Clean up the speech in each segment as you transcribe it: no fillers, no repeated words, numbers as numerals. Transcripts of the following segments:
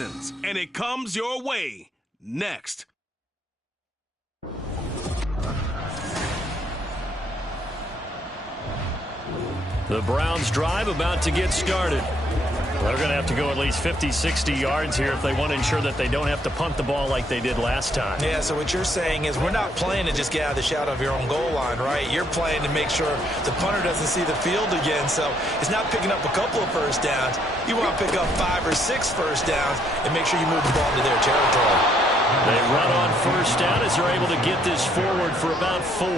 And it comes your way next. The Browns drive about to get started. They're going to have to go at least 50, 60 yards here if they want to ensure that they don't have to punt the ball like they did last time. Yeah, so what you're saying is we're not playing to just get out of the shadow of your own goal line, right? You're playing to make sure the punter doesn't see the field again. So it's not picking up a couple of first downs. You want to pick up 5 or 6 first downs and make sure you move the ball into their territory. They run on first down as they're able to get this forward for about 4.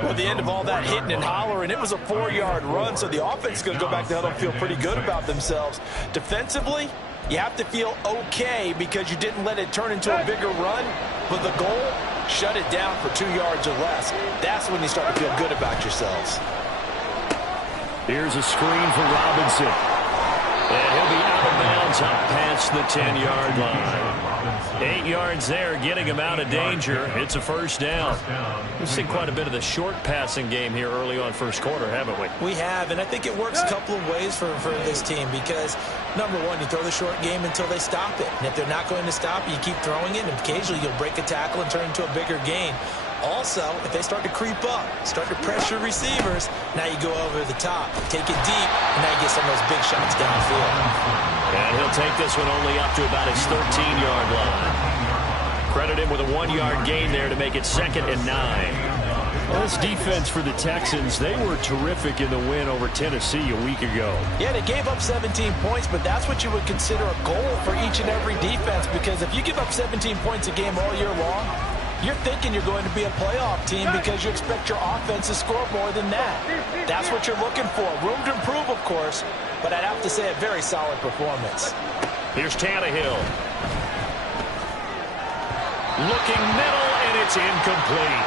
Well, at the end of all that hitting and hollering, it was a 4-yard run, so the offense is going to go back to huddle and feel pretty good about themselves. Defensively, you have to feel okay because you didn't let it turn into a bigger run, but the goal, shut it down for 2 yards or less. That's when you start to feel good about yourselves. Here's a screen for Robinson. And he'll be out of bounds up past the 10-yard line. 8 yards there, getting him out of danger. It's a first down. We've seen quite a bit of the short passing game here early on first quarter, haven't we? We have, and I think it works a couple of ways for this team because, number one, you throw the short game until they stop it. And if they're not going to stop it, you keep throwing it, and occasionally you'll break a tackle and turn into a bigger gain. Also, if they start to creep up, start to pressure receivers, now you go over the top, take it deep, and now you get some of those big shots downfield. And he'll take this one only up to about his 13-yard line. Credit him with a 1-yard gain there to make it 2nd and 9. Well, this defense for the Texans, they were terrific in the win over Tennessee a week ago. Yeah, they gave up 17 points, but that's what you would consider a goal for each and every defense because if you give up 17 points a game all year long, you're thinking you're going to be a playoff team because you expect your offense to score more than that. That's what you're looking for. Room to improve, of course, but I'd have to say a very solid performance. Here's Tannehill. Looking middle, and it's incomplete.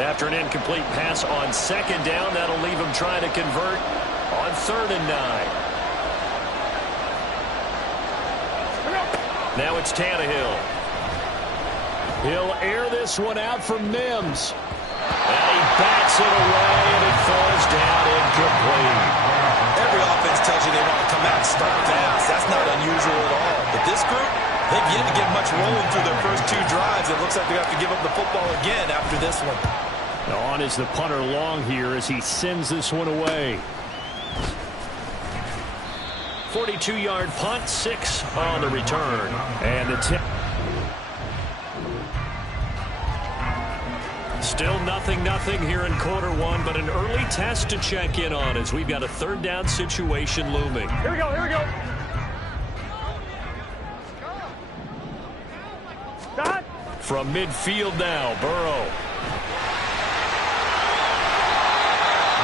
After an incomplete pass on 2nd down, that'll leave him trying to convert on 3rd and 9. Now it's Tannehill. He'll air this one out from Mims. And he bats it away, and it falls down incomplete. Every offense tells you they want to come out and start fast. That's not unusual at all. But this group, they've yet to get much rolling through their first 2 drives. It looks like they have to give up the football again after this one. On is the punter Long here as he sends this one away. 42-yard punt, 6 on the return. And the tip. Still 0-0 here in quarter 1, but an early test to check in on as we've got a 3rd down situation looming. Here we go, here we go. Stop. From midfield now, Burrow.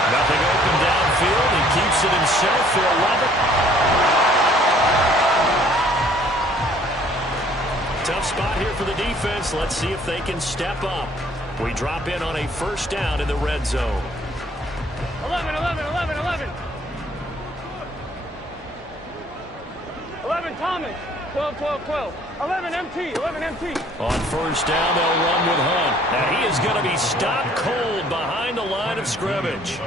Nothing open downfield. He keeps it himself for 11. Tough spot here for the defense. Let's see if they can step up. We drop in on a 1st down in the red zone. 11, Thomas. 12. 11 MT. On 1st down, they'll run with Hunt. And he is going to be stopped cold behind the line of scrimmage.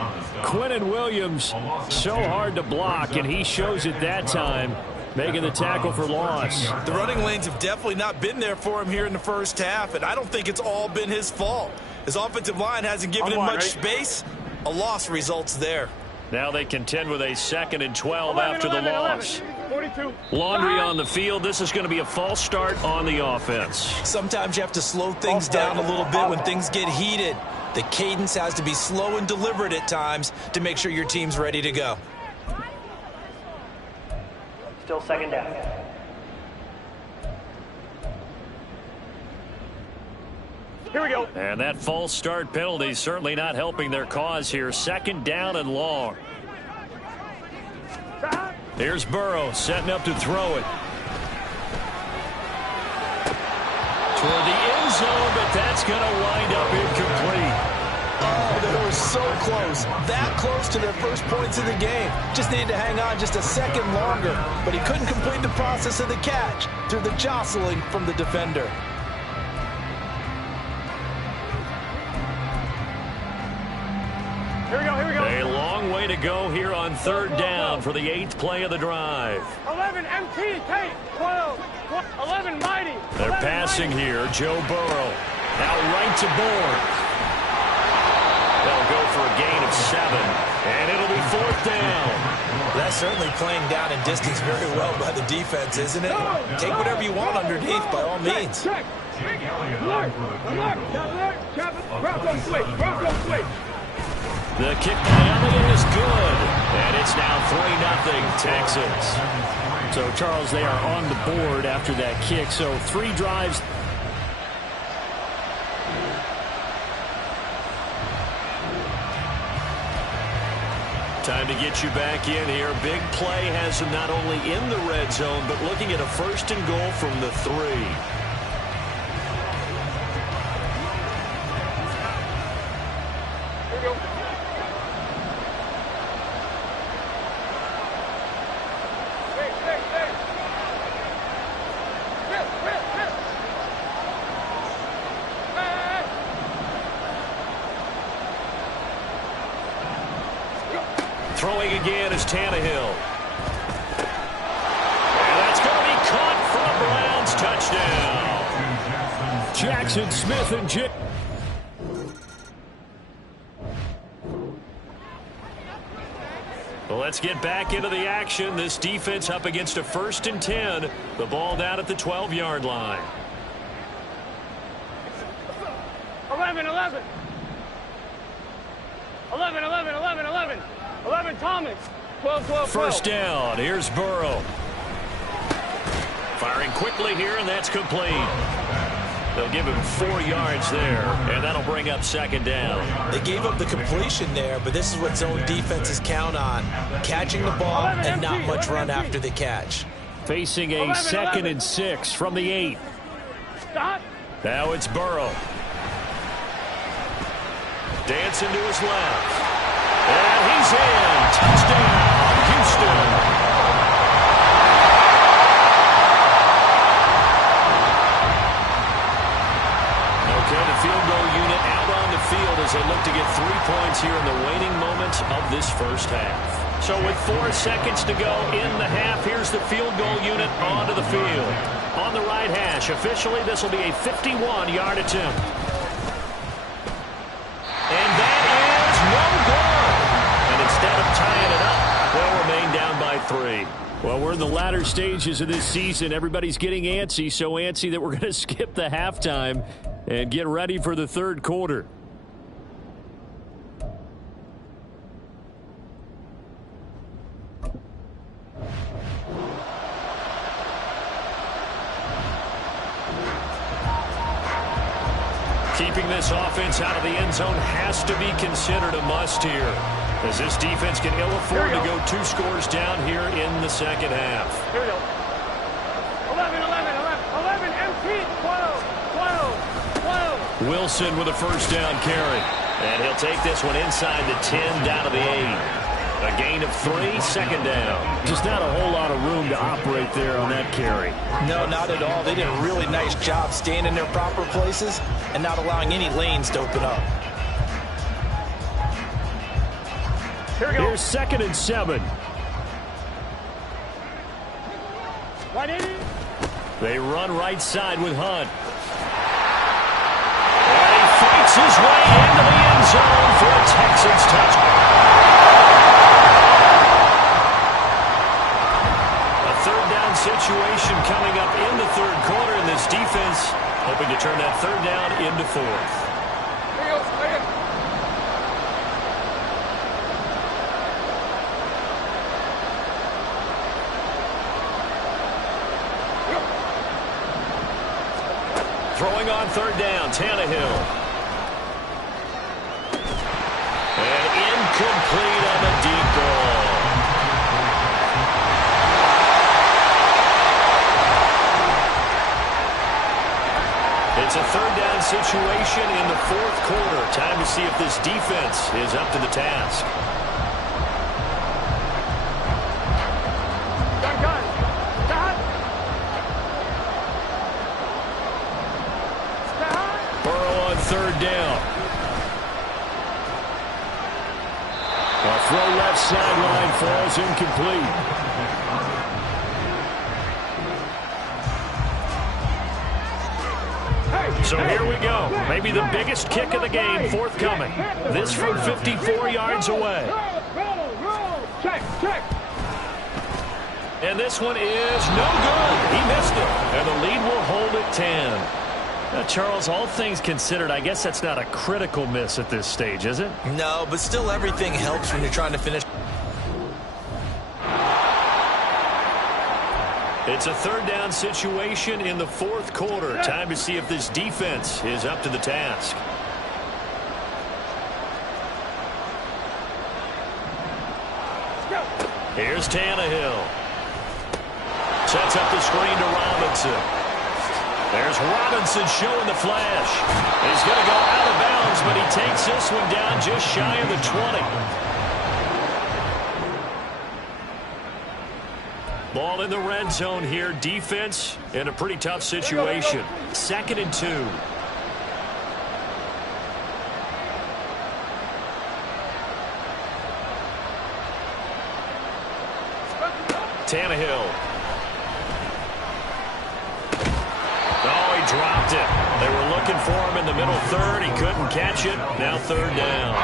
Quinnen Williams, so hard to block, and he shows it that time, making the tackle for loss. The running lanes have definitely not been there for him here in the first half, and I don't think it's all been his fault. His offensive line hasn't given him much space. A loss results there. Now they contend with a 2nd and 12 after the loss. 42. Laundry on the field. This is going to be a false start on the offense. Sometimes you have to slow things down a little bit when things get heated. The cadence has to be slow and deliberate at times to make sure your team's ready to go. Still 2nd down. Here we go. And that false start penalty certainly not helping their cause here. 2nd down and long. Here's Burrow setting up to throw it. Toward the end zone, but that's going to wind up incomplete. Oh, they were so close. That close to their first points of the game. Just needed to hang on just a second longer. But he couldn't complete the process of the catch through the jostling from the defender. Here we go, here we go. A long way to go here on third down for the 8th play of the drive. 11 MT, Tate. 12, 11 Mighty. They're 11 passing Mighty. here. Joe Burrow now right to Bourne. They'll go for a gain of 7, and it'll be 4th down. That's certainly playing down and distance very well by the defense, isn't it? Take whatever you want underneath by all means. Check. Alert. Drop on switch. Drop on switch. The kick by Elliott is good, and it's now 3-0 Texans. So, Charles, they are on the board after that kick. So, 3 drives. Time to get you back in here. Big play has him not only in the red zone, but looking at a 1st and goal from the 3. Here we go. Throwing again is Tannehill. And that's going to be caught for a Browns touchdown. Jackson Smith and Jim. Well, let's get back into the action. This defense up against a 1st and 10. The ball down at the 12-yard line. 11. 11 Thomas. 12. First down. Here's Burrow. Firing quickly here, and that's complete. They'll give him 4 yards there, and that'll bring up 2nd down. They gave up the completion there, but this is what zone defenses count on. Catching the ball and not much run after the catch. Facing a 2nd and 6 from the 8. Stop. Now it's Burrow. Dancing to his left. And he's in. Touchdown, Houston. Okay, the field goal unit out on the field as they look to get 3 points here in the waning moments of this first half. So with 4 seconds to go in the half, here's the field goal unit onto the field. On the right hash, officially this will be a 51-yard attempt. And that is no good. And instead of tying it up, they'll remain down by 3. Well, we're in the latter stages of this season. Everybody's getting antsy, so antsy that we're going to skip the halftime and get ready for the 3rd quarter. Keeping this offense out of the end zone has to be considered a must here, as this defense can ill afford to go 2 scores down here in the 2nd half. Here we go. 11 MT. 12. Wilson with a 1st down carry. And he'll take this one inside the 10 down to the 8. A gain of 3, 2nd down. Just not a whole lot of room to operate there on that carry. No, not at all. They did a really nice job staying in their proper places and not allowing any lanes to open up. Here we go. Here's 2nd and 7. They run right side with Hunt. And he fights his way into the end zone for a Texans touchdown. A 3rd down situation coming up in the 3rd quarter, and this defense hoping to turn that 3rd down into 4th. Throwing on 3rd down, Tannehill. And incomplete on the deep ball. It's a 3rd down down situation in the fourth quarter. Time to see if this defense is up to the task. Burrow on third down. A throw left sideline falls incomplete. So here we go. Maybe the biggest kick of the game forthcoming. This from 54 yards away. Check, check. And this one is no good. He missed it. And the lead will hold at 10. Now, Charles, all things considered, I guess that's not a critical miss at this stage, is it? No, but still everything helps when you're trying to finish. It's a third down situation in the fourth quarter. Time to see if this defense is up to the task. Here's Tannehill. Sets up the screen to Robinson. There's Robinson showing the flash. He's going to go out of bounds, but he takes this one down just shy of the 20. Ball in the red zone here. Defense in a pretty tough situation. 2nd and 2. Tannehill. Oh, he dropped it. They were looking for him in the middle third. He couldn't catch it. Now third down.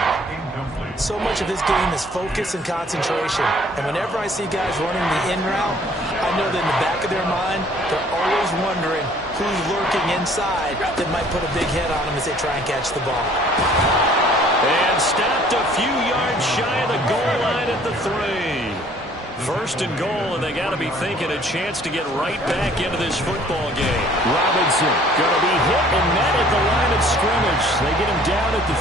So much of this game is focus and concentration. And whenever I see guys running the in route, I know that in the back of their mind, they're always wondering who's lurking inside that might put a big hit on them as they try and catch the ball. And stopped a few yards shy of the goal line at the 3. 1st and goal, and they got to be thinking a chance to get right back into this football game. Robinson going to be hit and met at the line of scrimmage. They get him down at the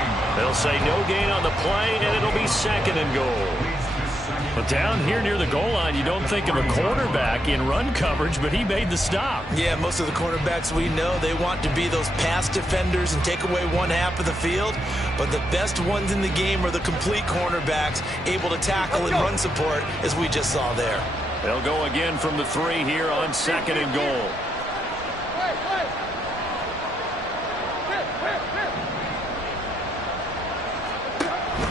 3. They'll say no gain on the play, and it'll be 2nd and goal. But down here near the goal line, you don't think of a cornerback in run coverage, but he made the stop. Yeah, most of the cornerbacks we know, they want to be those pass defenders and take away one half of the field. But the best ones in the game are the complete cornerbacks, able to tackle and run support, as we just saw there. They'll go again from the 3 here on 2nd and goal.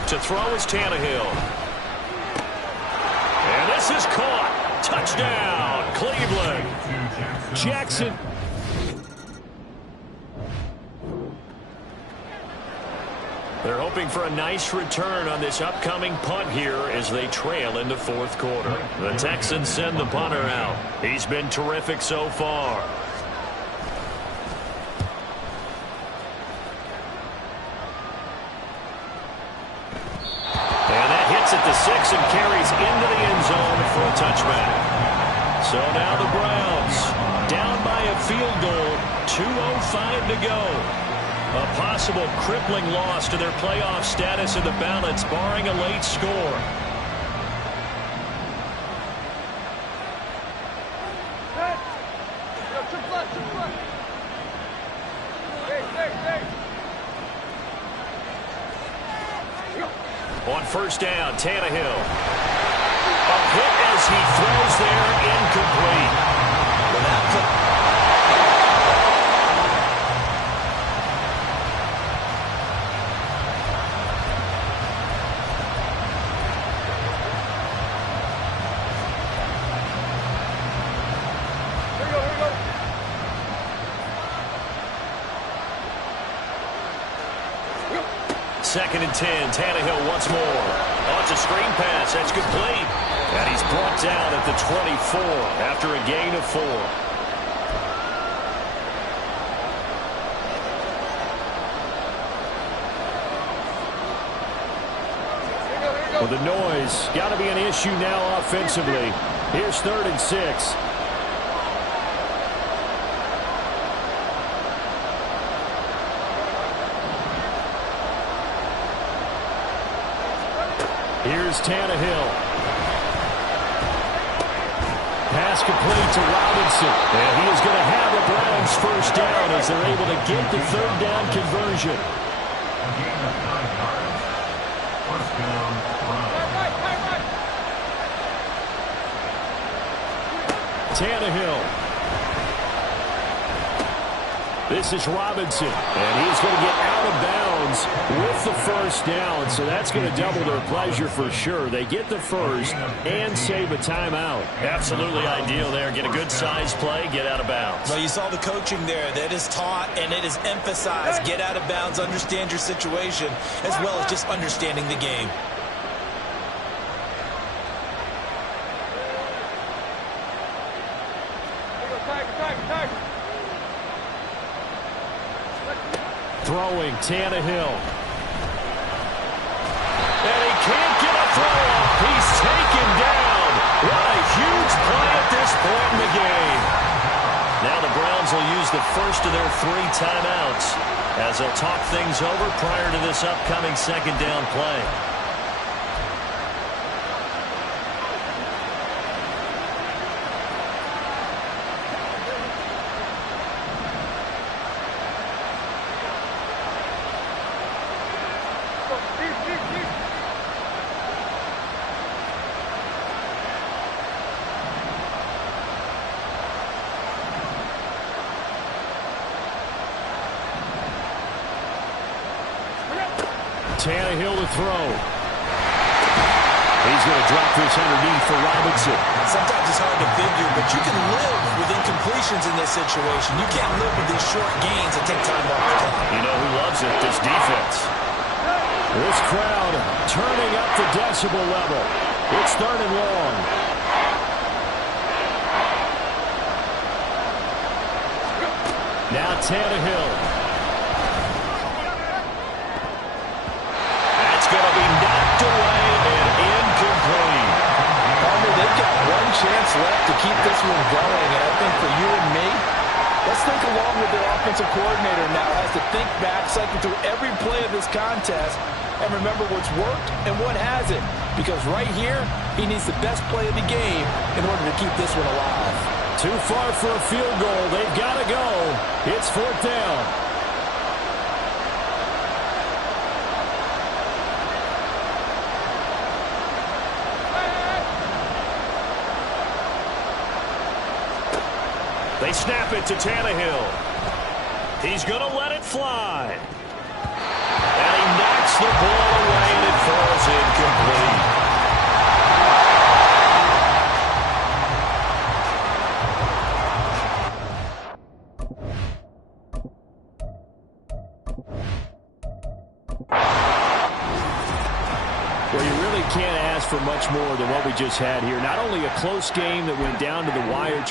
To throw is Tannehill. And this is caught. Touchdown, Cleveland. Jackson. They're hoping for a nice return on this upcoming punt here as they trail into fourth quarter. The Texans send the punter out. He's been terrific so far. At the 6 and carries into the end zone for a touchback. So now the Browns down by a field goal, 2:05 to go. A possible crippling loss to their playoff status in the balance, barring a late score. On 1st down, Tannehill. A hit as he throws there, incomplete. Well, that Second and 10. Tannehill once more. Oh, it's a screen pass. That's complete. And he's brought down at the 24 after a gain of 4. Well, the noise got to be an issue now offensively. Here's 3rd and 6. Here's Tannehill. Pass complete to Robinson. And he is going to have the Browns first down as they're able to get the third down conversion. Tannehill. This is Robinson, and he's going to get out of bounds with the first down, so that's going to double their pleasure for sure. They get the first and save a timeout. Absolutely ideal there. Get a good-sized play, get out of bounds. Well, you saw the coaching there. That is taught and it is emphasized. Get out of bounds, understand your situation, as well as just understanding the game. Throwing, Tannehill. And he can't get a throw off. He's taken down. What a huge play at this point in the game. Now the Browns will use the first of their 3 timeouts as they'll talk things over prior to this upcoming second down play. Tannehill to throw. He's going to drop this underneath for Robinson. Sometimes it's hard to figure, but you can live with incompletions in this situation. You can't live with these short gains that take time off the clock. You know who loves it? This defense. This crowd turning up the decibel level. It's 3rd and long. Now Tannehill. Going to be knocked away and incomplete. Palmer, they've got one chance left to keep this one going, and I think for you and me, let's think along with their offensive coordinator now has to think back, cycle through every play of this contest, and remember what's worked and what hasn't. Because right here, he needs the best play of the game in order to keep this one alive. Too far for a field goal. They've got to go. It's 4th down. They snap it to Tannehill. He's going to let it fly. And he knocks the ball away, and it falls incomplete. Well, you really can't ask for much more than what we just had here. Not only a close game that went down to the wire.